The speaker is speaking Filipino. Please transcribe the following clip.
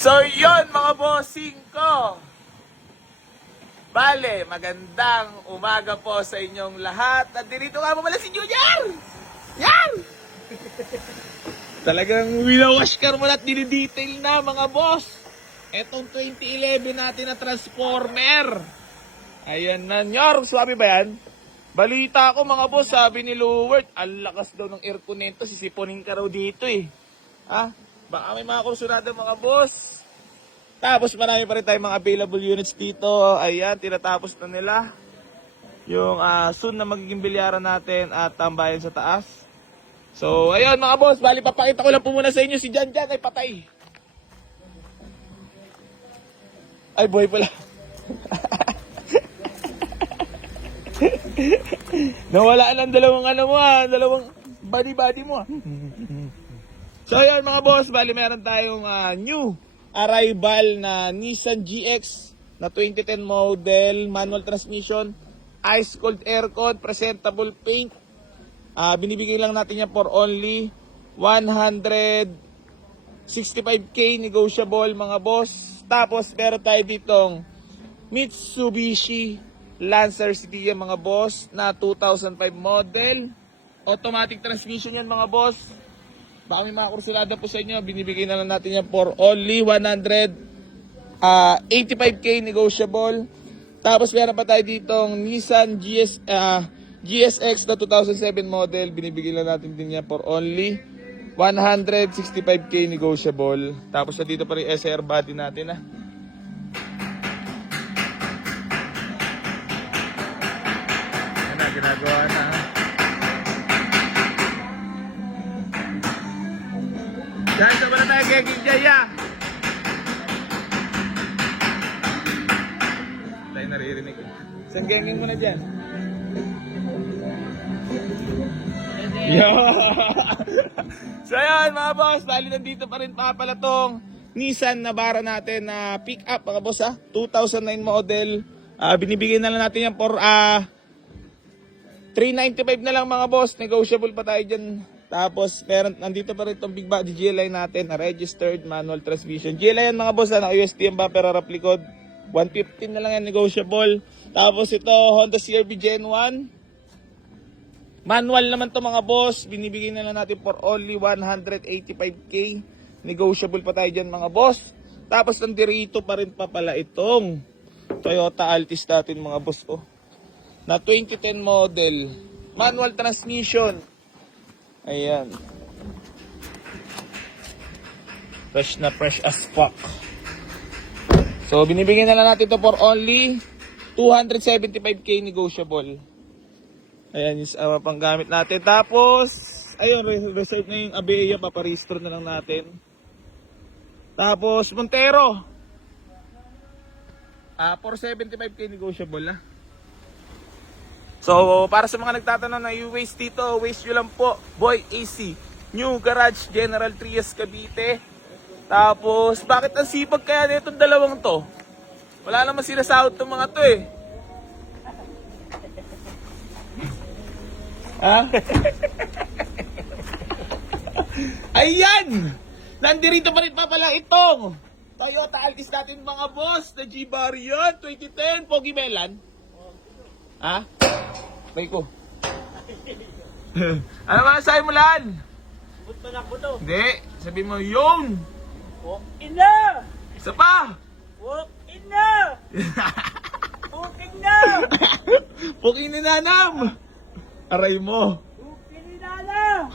So yon mga bossing ko. Bale, magandang umaga po sa inyong lahat. At dito nga mo pala si Junior! Yan! Talagang winawashkar mo at dinidetail na mga boss. Etong 2011 natin na Transformer. Ayan na, Nyor. Swabe ba yan? Balita ko mga boss, sabi ni Luwert, ang lakas daw ng aircon nito, sisiponin ka raw dito eh. Ha? Baka may mga kursunada mga boss. Tapos marami pa rin tayong mga available units dito. Ayan, tinatapos na nila. Yung soon na magiging bilyaran natin at tambayan sa taas. So, ayun mga boss, bali papakita ko lang po muna sa inyo si Jan Jan ay patay. Ay, buhay pala. Nawalaan ng dalawang dalawang body mo. So ayun mga boss, bali meron tayong new arrival na Nissan GX na 2010 model, manual transmission, ice cold aircon, presentable paint. Binibigay lang natin yan for only 165k negotiable mga boss. Tapos meron tayo ditong Mitsubishi Lancer City mga boss na 2005 model. Automatic transmission yan mga boss. Baka may mga kursulada po sa inyo, binibigay na lang natin yan for only 185k negotiable. Tapos meron pa tayo ditong Nissan GSX na 2007 model, binibigay lang natin din yan for only 165k negotiable. Tapos na dito pa rin SR body natin ginagawa na. Dahil sa wala tayo Geging Jaya. Tayo naririnig ko. Saan genging mo na dyan? So yun mga boss, bali nandito pa rin pala tong Nissan Navara natin na pick up mga boss 2009 model. Binibigyan na lang natin yan for 395 na lang mga boss, negotiable pa tayo dyan. Tapos meron, nandito pa rin itong big body GLI natin na registered manual transmission. GLI yan mga boss, na UST ang bumper harap likod. 115 na lang yan, negotiable. Tapos ito, Honda CR-V Gen 1. Manual naman to mga boss, binibigyan na lang natin for only 185k. Negotiable pa tayo dyan mga boss. Tapos nandirito pa rin pa pala itong Toyota Altis natin mga boss na 2010 model. Manual transmission. Ayan. Fresh na fresh as fuck. So, binibigyan na lang natin ito for only 275k negotiable. Ayan yung panggamit natin. Tapos, ayun, reserve na yung Abea. Paparehistro na lang natin. Tapos, Montero. 475k negotiable na. So, para sa mga nagtatanong na i-waste dito, waste nyo lang po, Boy AC, New Garage, General Trias, Cavite. Tapos, bakit ang sipag kaya nitong dalawang to? Wala naman sinasahod itong mga to eh. Ha? Ayan! Nandirito pa rin pa pala itong Toyota Altis natin mga boss, na G-Variant 2010, Pogi Melan. Ha? Bay ko. Ano ba sa'yo mo lan? But manak mo to. Hindi. Sabi mo yung. Walk in na! Isa pa. Walk in na! Walking na! Puking ni nanam. Aray mo. Walking ni nana!